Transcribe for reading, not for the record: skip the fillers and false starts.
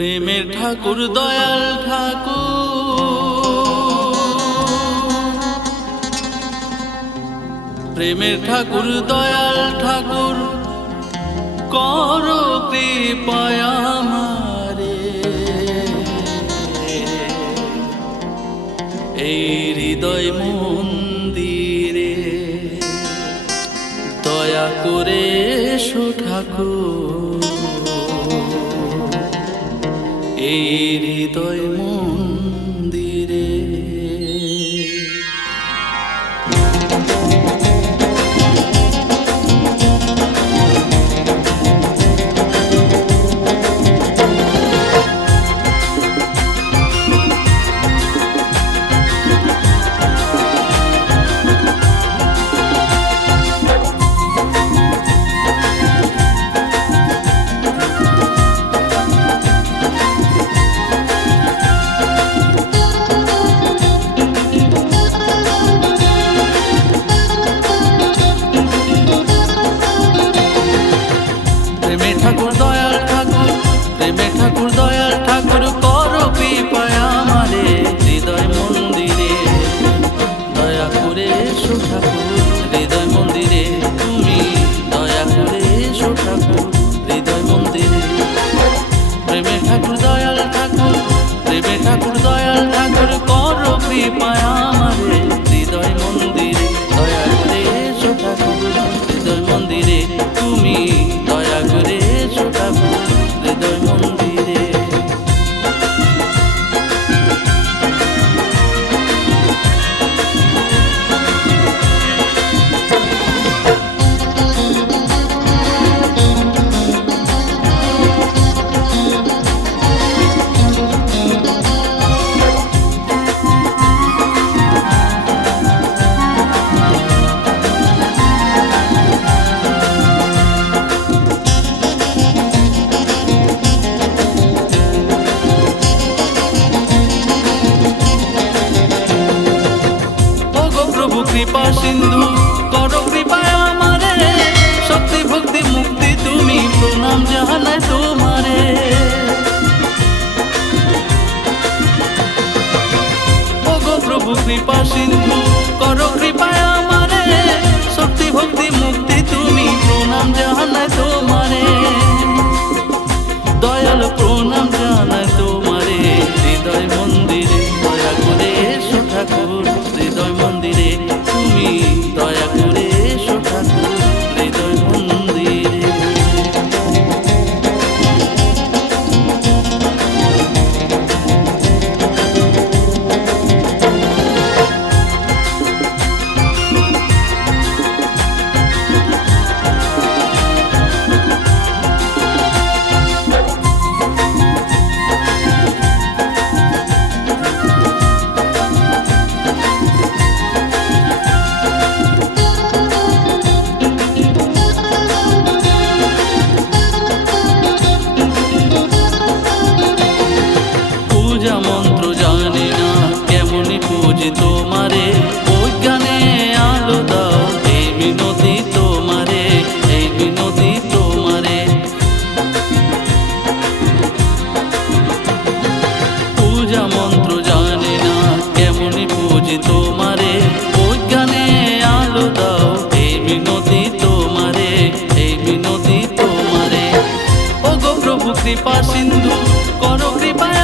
প্রেমের ঠাকুর দয়াল প্রেমের ঠাকুর দয়াল ঠাকুর করো কৃপায় আমারে এই হৃদয় মন্দিরে দয়া করে এসো ঠাকুর এই হৃদয় মন্দিরে। প্রেমের ঠাকুর দয়াল ঠাকুর প্রেমের ঠাকুর দয়াল ঠাকুর করো কৃপায় আমারে হৃদয় মন্দিরে দয়া করে এসো ঠাকুর হৃদয় মন্দিরে তুমি দয়া করে এসো ঠাকুর হৃদয় মন্দিরে। প্রেমের ঠাকুর দয়াল ঠাকুর প্রেমের ঠাকুর দয়াল ঠাকুর করো কৃপায় আমারে হৃদয় মন্দিরে দয়া করে এসো ঠাকুর হৃদয় মন্দিরে তুমি দয়া করে এসো ঠাকুর হৃদয় মন্দিরে। কৃপা সিন্ধু করো কৃপায় আমারে শক্তি ভক্তি মুক্তি তুমি প্রণাম জানাই তোমারে। ওগো প্রভু কৃপা সিন্ধু করো কৃপায় আমারে শক্তি ভক্তি মুক্তি তুমি প্রণাম জানাই তোমারে। দয়াল প্রণাম জানাই তোমারে হৃদয় মন্দিরে দয়া করে এসো ঠাকুর হৃদয় মন্দিরে তুমি দয়া করে এসো ঠাকুর হৃদয় মন্দিরে। পূজা মন্ত্র জানি না কেমনি পুজি তোমারে বৈজ্ঞানে আলো দাও এই বিনতি তোমারে এই বিনতি তোমারে। পূজা মন্ত্র জানি না কেমনি পুজি তোমারে বৈজ্ঞানে আলো দাও এই বিনতি তোমারে এই বিনতি তোমারে। ওগো প্রভু কৃপা সিন্ধু করো কৃপায়